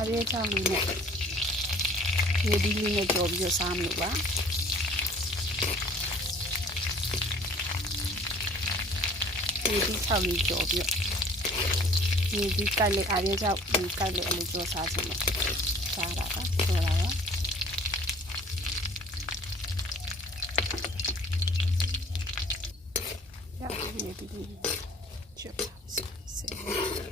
အရေးချောင်းလေးနဲ့ရေဒီလေးနဲ့ကြော်ပြီးစားမလို့ပါရေဒီချောင်းလေးကြော်ပြီးရေဒီကိုက်လေးအရေးချောင်းဒီကိုက်လေးအလေးကြော်စားချင်တယ်စားတာပါကြော်တာပါရေဒီလေးချက်ပါစေ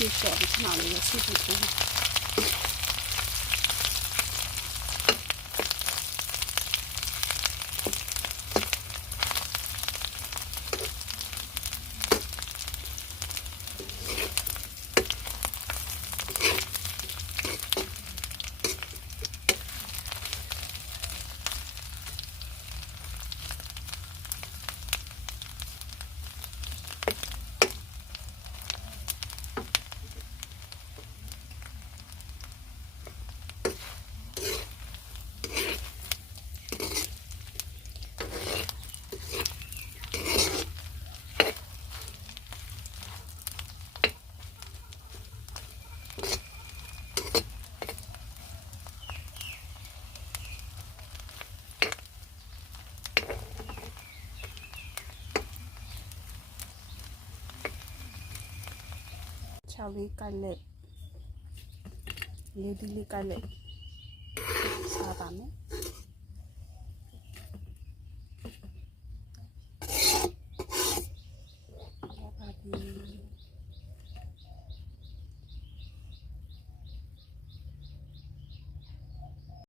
ဒီချက်ဒီမှာလေးစစ်စစ်ချောလေးကိုက်လက်ရေဒီလေးကိုက်လက်စားပါမယ်